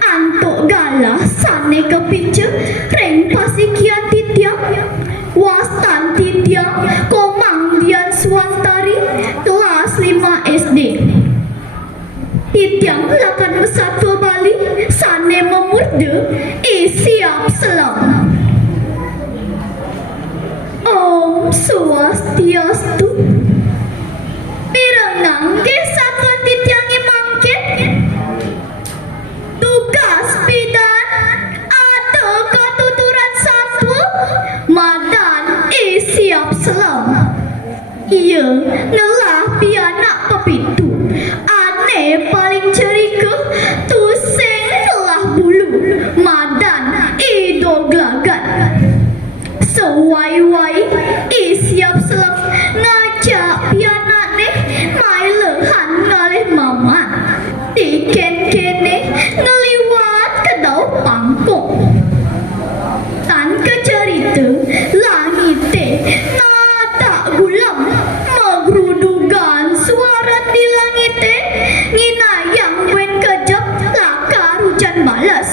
Antuk galah sane kepicu reng pasikian titiang wastan titiang komang dian swantari kelas 5 SD. Titiang lakan bersatu Bali sane memurde siap selam. Om Swastiastu. Pirengang desa titiangi mangkin tugas bidan ada ketuturan satu madan siap selam. Ia nelah pianak pepitu ane paling cerika tuseng telah bulu madan do gelagat sewai-wai siap selam ngajak pianak ne mai lehan ngalih maman tiken kene ngeliwat ke dau pangkong tan ke cerita langit nada gulam magrudugan suara di langit nginayang wen kejap lakar hujan balas.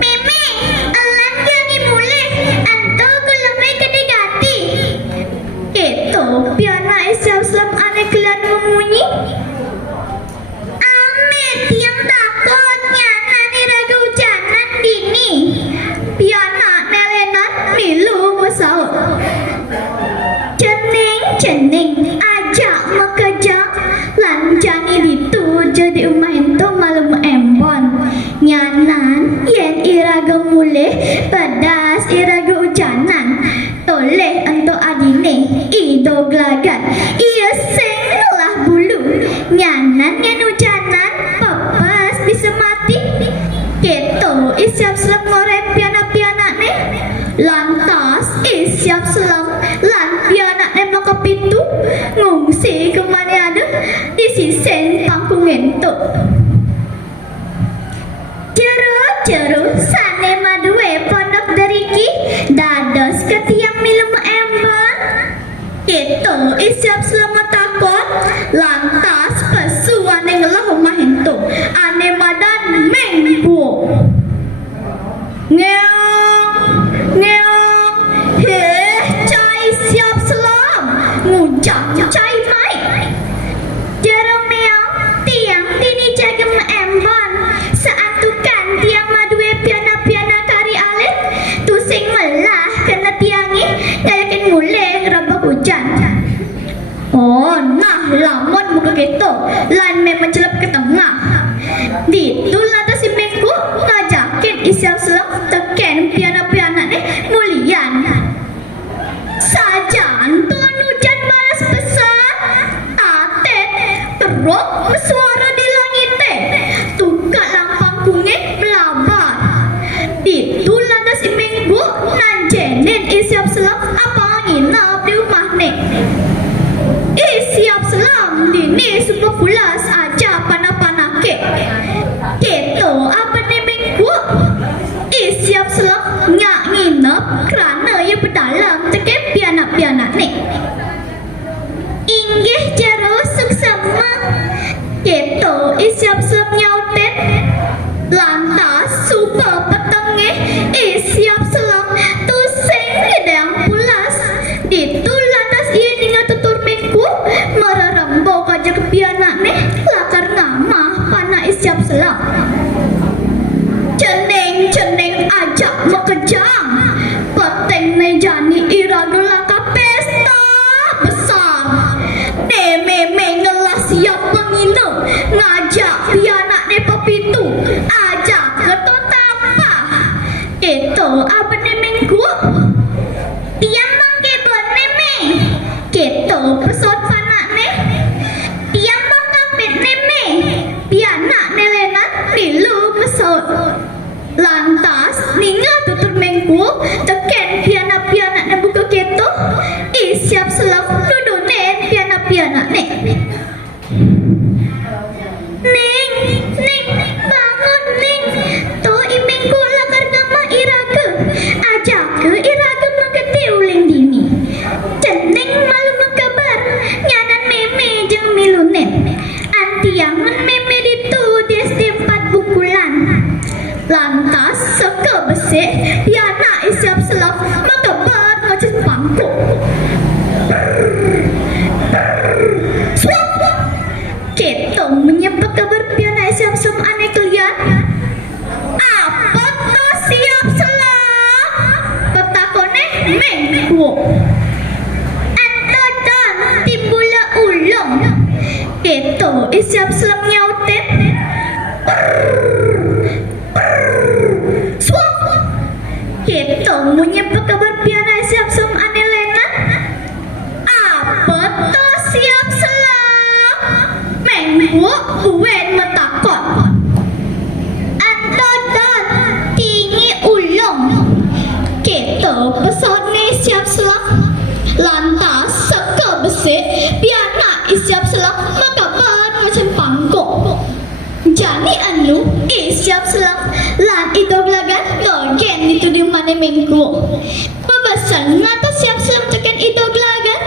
Meme, alang jangi mulai anto gulamai kedigati. Itu piana siap selam ane kalian memunyi. Amet yang takutnya nani raga hujanan dini. Piana nelenan milu mesaut. Cening ajak makajak lanjangi ditu jadi umah ento malam embon nyanan yen iraga mulih pedas iraga hujanan toleh ento adine ido gelagat iya seng telah bulu nyanan yen hujanan pepas bisa mati keto siap selam ngorek pianak-pianak ne lantas siap selam lan pianak ne maka pintu ngungsi kemana ada di sisen pangkung entuk jeru sane madue pondok deriki dados ketiang milem embon itu siap selama takut lantas pesuan yang ngelah rumah itu ane madan mengbu ngeong cai siap selam ngujak cai mai jeromeong tiang tini jagem embon saatukan tiang madue piana-piana kari alit tusing melah kena tiangi ngayakin mulai ngerabak hujan. Oh nah lamun muka gitu lan memang celap ke tengah ditulah atas si minggu ngajakin isiap selam teken piana-piana mulian sajan tuan hujan balas besar atet teruk suara di langit tukak lampang kungit belabar ditulah atas si minggu nanjenin isiap selam apa nginap di rumah nek siap selam dini super pulas aja panah-panah keto apa nih minggu siap selam nyak nginep kerana ia berdalam tekep pianak-pianak nih inggih jero suksama keto siap selam nyautin lantas super petengeh siap selam tuseng gedang pulas ditu lantas ia tinggal tutur minggu mererembo kaja kepianak nih lakar ngama panah siap selam ceneng ajak mekejang peteng nejani iraga laka pesta besar meme ngelah siap menginap ngajak pianak nih pepitu ajak keton tampah itu apa nih minggu tiang mangke bon meme keto pesot panak nih tiang mangkapit meme pianak nelenan milu pesot lantas ninga tutur minggu teken pianak-pianak na buka keto siap selam dudunen pianak-pianak nih Ning bangun Ning to imingku lakar nama iraga ajak ke iraga mengketi uling dini ceneng malu mengkabar nyanan meme jeng milunen antiangan meme ditu di SD 4 buku besik, piana isiap selap, makabat ngocet pangkuk. Swap! Ketong menyepak kabar piana isiap sem aneh kalian. Apa tuh siap selap? Petakone mengku. Antodan timbula ulong. Keto isiap selap nyautin. Swap! Ketong menyepak kabar piana isiap sem aneh lena. Apa tuh siap selap? Mengku uwen metakon. Antodan tinggi ulong. Keto pesone siap selap. Lantas seka besik piana isiap selap makabat macam pangkok. Jani anu isiap selap lan idoglagan dogen itu di mana minggu. Pebesan ngata siap selap tekan idoglagan.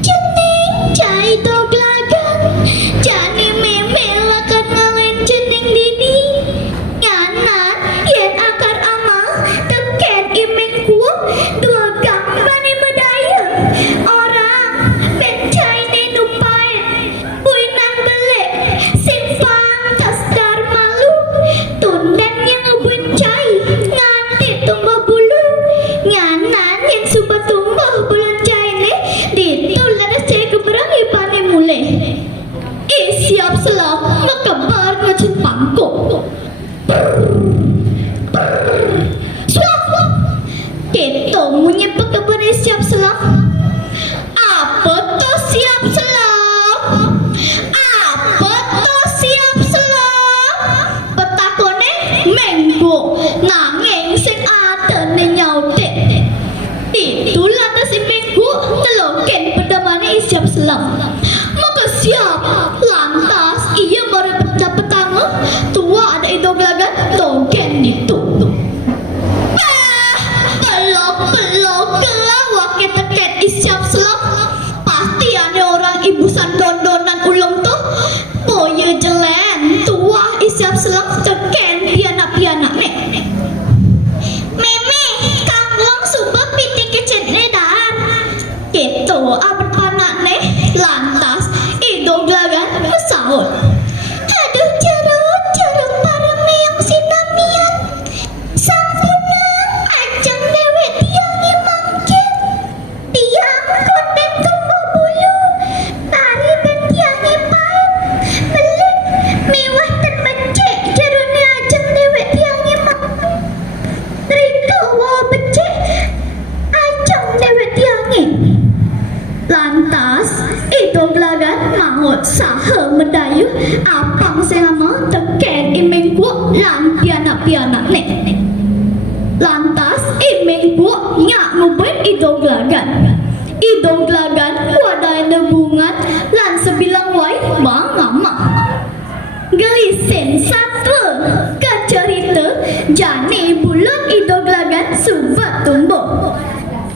Jeneng cai idoglagan. Jani memelakan ngalen jeneng dini. Nganan yen akar amal teken imingku dua gang bani medayang. Orang bencai nenupain buinan belek simpang tasdar malu tunden yang ngebencai nganti tumbah bulu nganan yang suka tumbah bulan jaine ditulan cai keberang ipane mulai siap selap makabar ngacin pangkok. Swap! Ketong menyepak kabar siap selap. Apa tuh siap selap? Apa tuh siap selap? Petakone menggo nanging sing adane nyautik. Itu lantas si menggo teloken pedamane siap selap. Maka siap lantas ia baru pecah petanga tua ada idoglagan togen itu. Pelok kelawak teket isiap selap. Pasti ada orang ibu sandondonan ulung tuh boye jelen tua isiap selap teken piana-piana nek. Meme kangwang subak piti kecet nedan. Gitu abad panak nek lantas idoglagan besaut. Aduh jarut para meong sinamian. Sampunang ajang dewek tiangnya mangkin. Tiang konden tumbah bulu. Tari ben tiangnya pain. Belik mewah dan becek jarutnya ajang dewek tiangnya mangkin. Rika wah becek ajang dewek tiangnya. Lantas idoglagan maut saha medayu apang selama teken imengku lan piana-piana nek. Lantas imengku nyak ngubin idoglagan. Idoglagan wadai nebungan lan sebilang wai bang ngama. Gelisen satu kecerita jani bulan idoglagan subat tumbuh.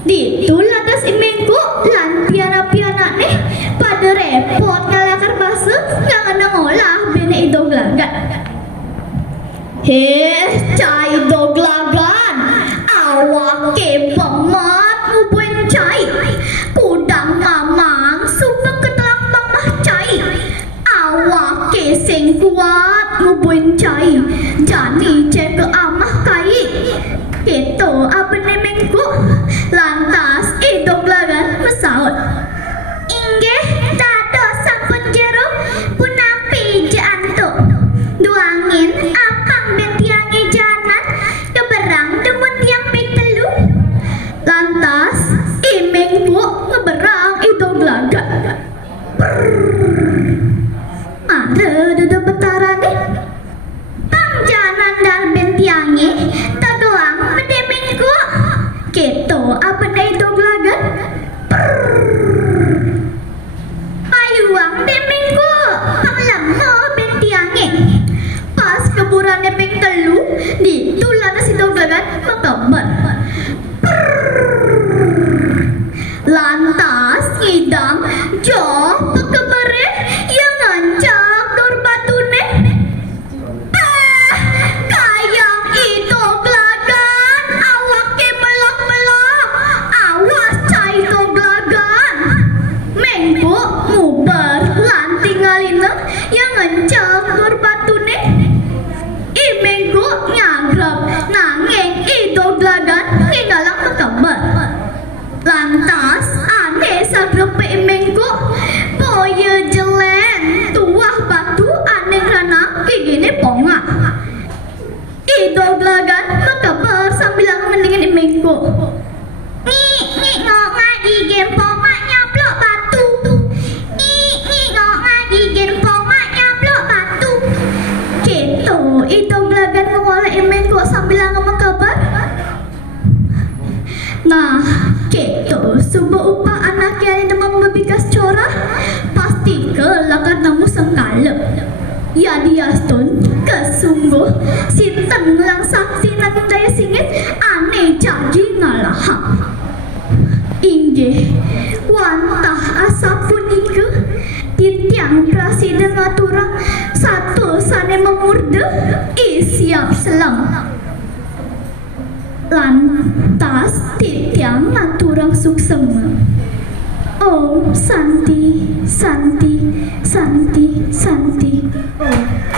Di tu lantas imengku lan piana-piana nih pada repot kalakar basa nggak kena ngolah bina idoglagan. Cai idoglagan awak ke pemat ngubuin cai kudang mamang suka ketelang mamah cai awak ke sing kuat ngubuin cai jani cek ke amah kai itu apa nemengku. Lantas idoglagan mesaut. Inggih dado sampun jero punapi jantuk. Duangin apang ben tiange janan keberang demun tiang pitelu. Lantas imengku ngeberang idoglagan. Ada dada betarane. Pang janan dan ben tiange tadoang medemengku. Gitu apa na idoglagan? Payuang demengku panglamo bentiange. Pas keburannya peng telu ditulan si idoglagan makabar. Lantas ngidang joh pekebare yang ngancak dor batune. Ngok ngaji gempong mak nyaplok batu. Ngok ngaji gempong mak nyaplok batu. Gitu, itu gelagan mengolah imen kok sambil ngomong kabar. Nah, gitu, sebuah upah anak yang demam bebikas corah pasti kelakan namu sengkala. Ya dia stun kesungguh si tenglang saksi nang daya singit aneh jadi ngalaha. Inggih wantah asap punika titiang presiden ngaturang satu sane memurde siap selang. Lantas titiang ngaturang suksema. Om Santi, Santi, Santi, Santi. Oh.